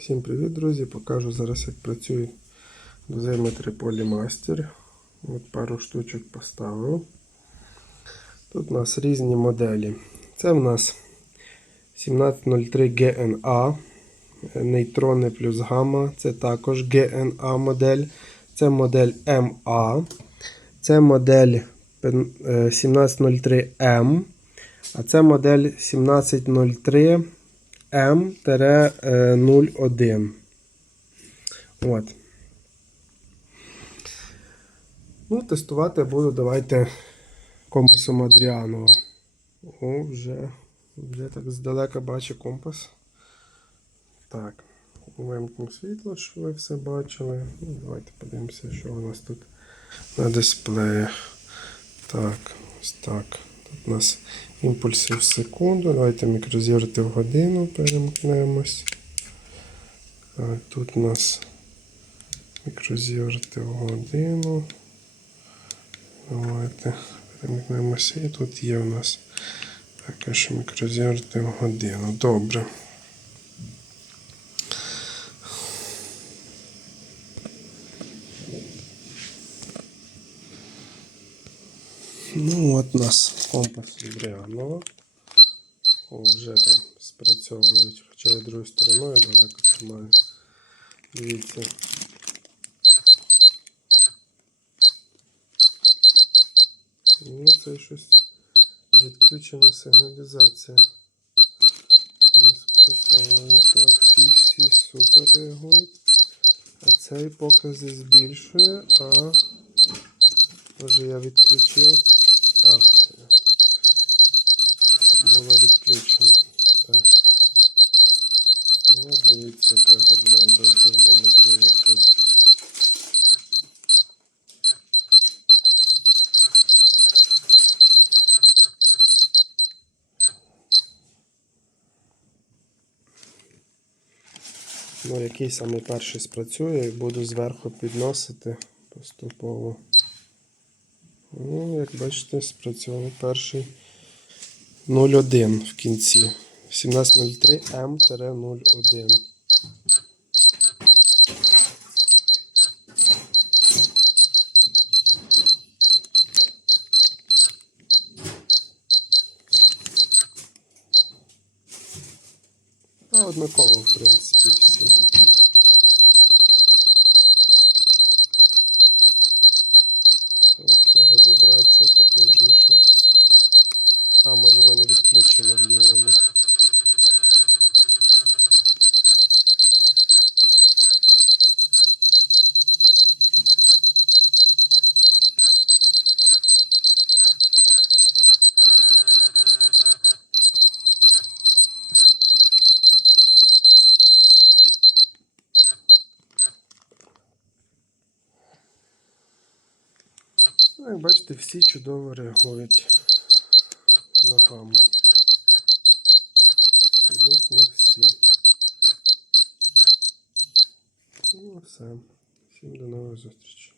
Всім привіт, друзі! Покажу зараз, як працює дозиметри Polymaster. От пару штучок поставив. Тут у нас різні моделі. Це в нас 1703 GNA, нейтрони плюс гамма. Це також GNA модель. Це модель MA. Це модель е, 1703M. А це модель 1703 М-01. От. Ну, тестувати буду давайте компасом Адріанова. О, вже, вже так здалека бачу компас. Так, вимкну світло, щоб ви все бачили. Ну, давайте подивимося, що у нас тут на дисплеї. Так, ось так. Тут у нас імпульси в секунду. Давайте мікрозірти в годину перемкнемось. Тут у нас мікрозірти в годину. Давайте перемкнемося. І тут є у нас також мікрозірти в годину. Добре. Ну, от нас компас Бріанова. О, вже там спрацьовують, хоча я другою стороною далеко тримаю. Дивіться. Ну, це щось відключена сигналізація. Не спрацьовує. Так, ці всі супер реагують. А цей покази збільшує, а може я відключив. А, було відключено. Так. Ну, дивіться, яка гірлянда з дозиметрів виходить. Ну, який саме перший спрацює буду зверху підносити поступово. Ну, як бачите, спрацьовував перший 01 в кінці. 1703 М-01. А однаково, в принципі, всі. А, може в мене відключено в лівому. Ну, бачите, всі чудово реагують на гамму. на всі. Ну, все. Всім до нових зустрічей.